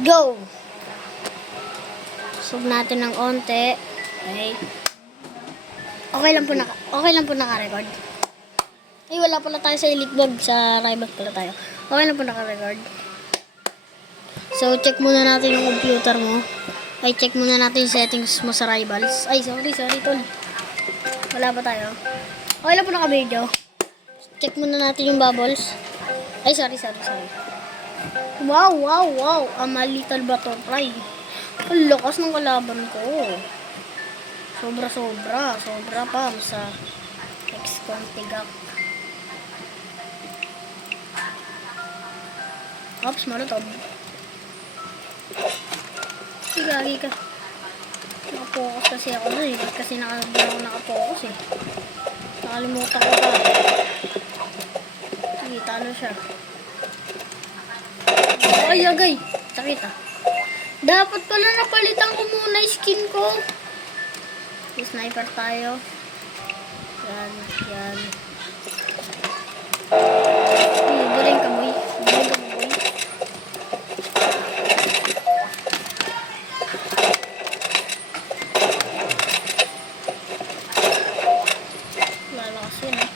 Go! Sub natin ng onte. Okay. Okay lang po naka-record. Ay, wala pala tayo sa Elite Vlog. Sa Rival pala tayo. Okay lang po naka-record. So, check muna natin yung computer mo. Ay, check muna natin yung settings mo sa Rivals. Ay, sorry, tol. Wala pa tayo. Okay lang po naka-video. Check muna natin yung bubbles. Ay, sorry. Wow. I'm a little butterfly. Ang lakas ng kalaban ko. Sobra pa sa XCOM Tigak. Ops, Molotov. Gagi ka. Nakapokus kasi ako doon eh. Kasi nakapokus eh. Nakalimutan ko pa. Sige, talo siya. Ay, agay. Sakit ah. Dapat pala napalitan ko muna yung skin ko. Sniper tayo. Yan. Buring ka, boy. Lalakas yun eh.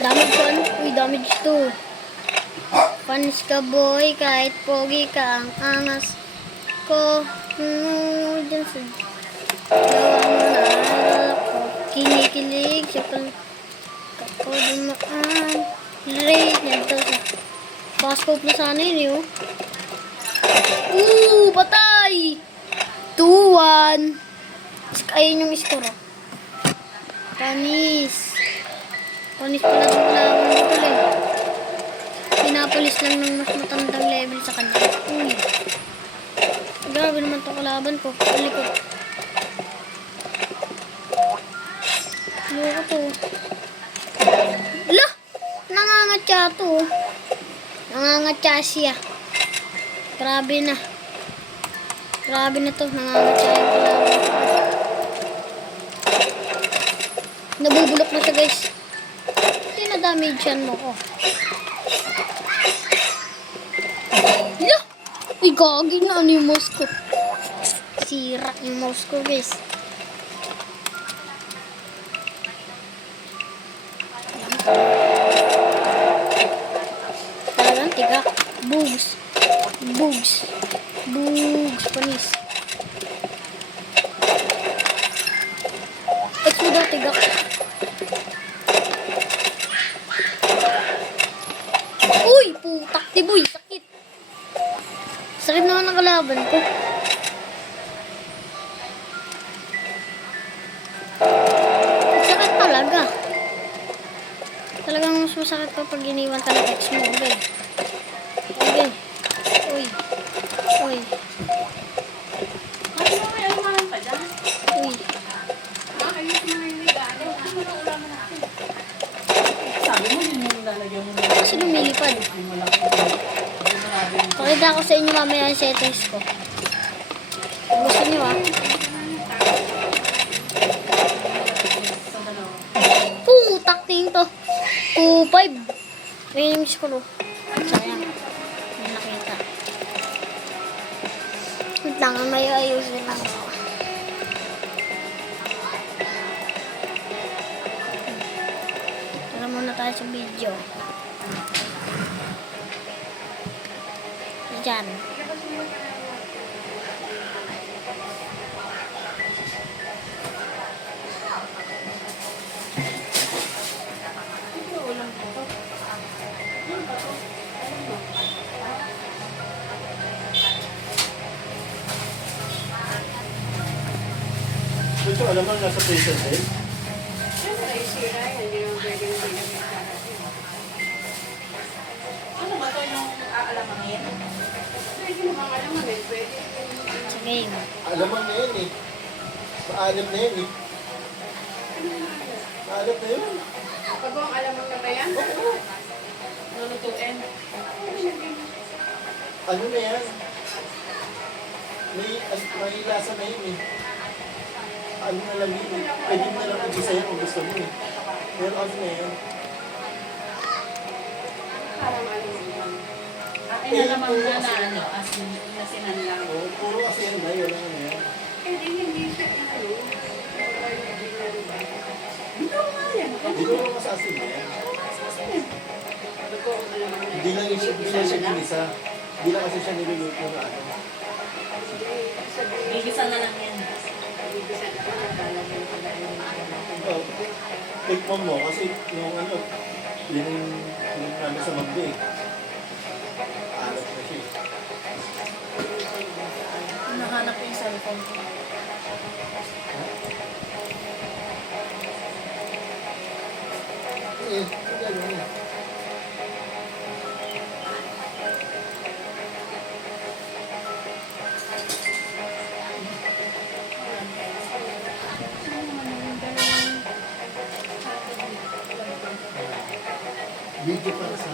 Damage one. Uy, damage 2. Panis ka, boy. Kahit pogi ka, ang angas ko. Dyan sa gawa mo na ako. Kinikilig siya pala. Kako dumaan. Rate niya ito. Pascope na sana yun, patay! 2-1. Ayun yung score. Panis pala itong kalaban dito lang. Pinapulis lang ng mas matandang level sa kanya. Uy. Grabe naman itong kalaban ko. Palikot. Loko to. Lah! Nangangatya to. Nangangatya siya. Grabe na to. Nangangatya yung kalaban. Nabubulok na siya, guys. Hindi na damage yan mo ko. Lah! Uy, gagi na. Ano yung mouse ko? Sira yung mouse ko, guys. Talagang tigak. Bugs. Panis. Exo daw tigak. Uy, putak tiboy. Sakit naman ang kalaban ko. Sakit talaga. Talagang mas masakit pa pag iniwan ka ng ex mo. Okay. Uy. Bakit mo kaya lumahan pa dyan? Uy. Ayos mo na yung ligado. Ano mo ulaman natin? Sabi mo, yun yung lalagyan mo na. Kasi lumilipad. Pakita ko sa inyo mamaya yung settings ko. Kung gusto nyo Putak ting to. 2-5. Ayun yung miss ko no. Sayang. Hindi nakita. Wait lang, may ayusin lang ako. Tara muna tayo sa video. Diyan. Ito, alam mo, nasa prison din? Ano ba ito yung aalamangin? Pwede mo kang alamangin, pwede. Sa game. Alam mo na yan eh. Maalam na yan eh. Maalam na yun. Pag ang alamang na ba yan? Oo. Lulutuin. Ano na yan? May lasa na yun eh. ano na lang yun, pwede mo na lang mag-design kung gusto mo eh. Pero ano na yan? Parang ano yun. Inalamang na na ano, as in, nasinan lang. Oo, puro kasi yan na, wala na yan. Eh, hindi siya ano. Dito nga yan. Hindi ko naman masasin yan. Hindi lang siya ginisa. Hindi lang kasi siya niluluto na ano. Bigisa na lang yan. Oh, tikman mo kasi yung ano, yun yung ano sa magbi eh. Alat na siya eh. Nahanap ko yung cellphone ko. Eh, gano'n eh. Video para sa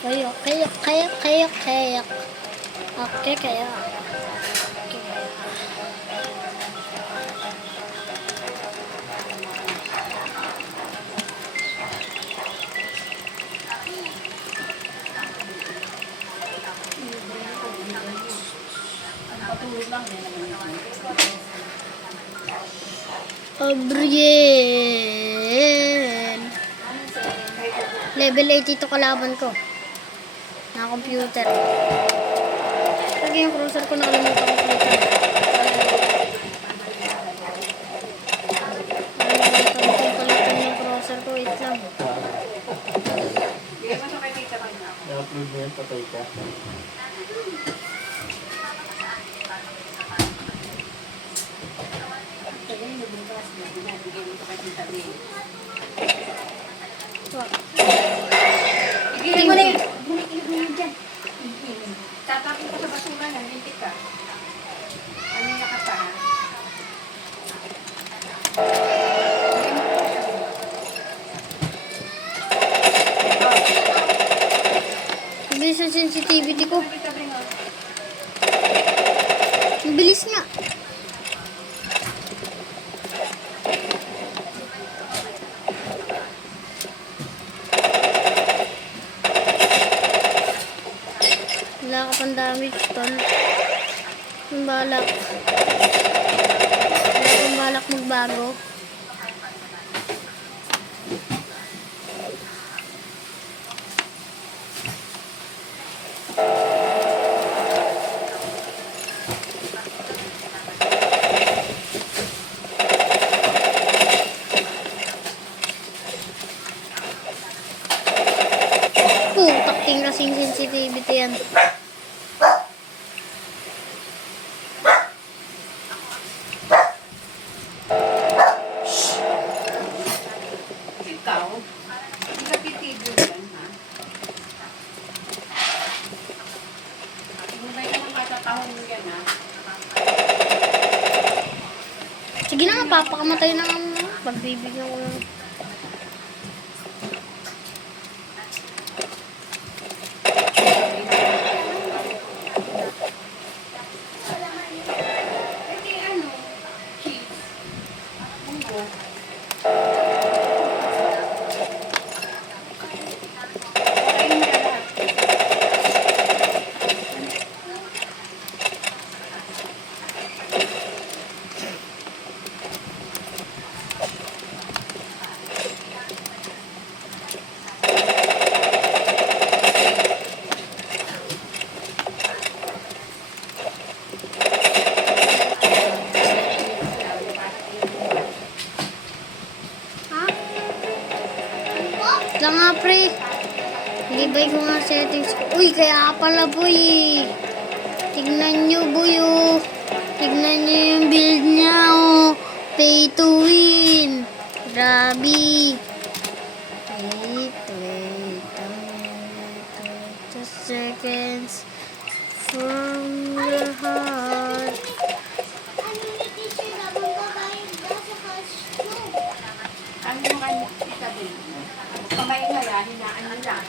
Okay, okay, okay, okay, okay. Okay, kaya. Okay, kaya. Patulog lang din naman. Abriel. Level 82 kalaban ko. Na computer. Lagi yung cruiser ko nakalimutan ko computer. Nakalimutan ko palitan yung cruiser ko. Wait lang. Bigay mo siya kay tita kanya. na-upload mo yan, patay ka. Kaya yung nabuntas niya, binabigay mo siya kay tita May. Igilin mo na yun. Bumikilin mo yun dyan. Tatapin ko sa basura na, lintik ka. Ano yung nakata, ha? Bilis ang sensitivity ko. Tabi mo. Ang bilis nga. Wala ka pang damage, tol. Ang balak. Wala kang balak magbago. Takting kasing sensitivity yan. Ikaw, hindi ka titigil yan, ha? Hindi ka naman katatahon mo yan, ha? Sige na nga, papakamatay na nga mo. Pagbibigyan ko lang. Kasi ano, cheese, munggo. Kain mo na lahat. Lang nga, pre. Hindi Iba-ibay ko nga settings ko. Uy, kaya pala boy. Tignan nyo boy oh. Tignan nyo yung build niya oh. Pay to win. Grabe. Wait a seconds from the heart. Ang mga sabi, kamay nga yan, hinaan nyo lang.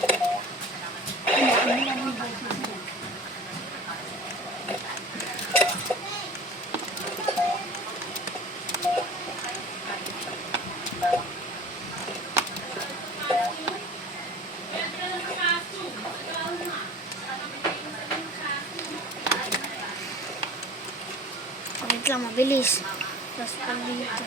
Hinaan nyo lang yung boses niya. Wait lang, mabilis. Tapos pag dito.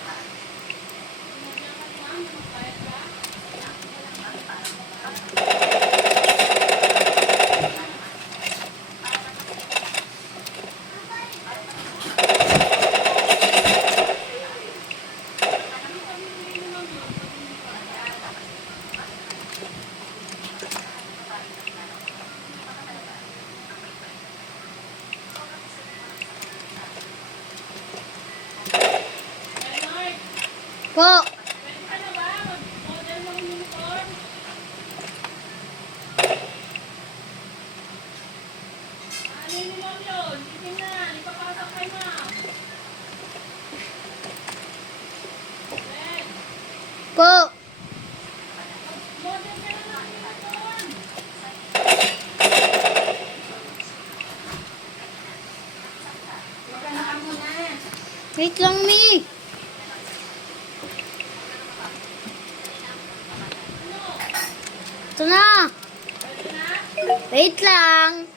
Po! Po! Magkano ka muna. Wait lang, Mi! Ito na! Wait lang!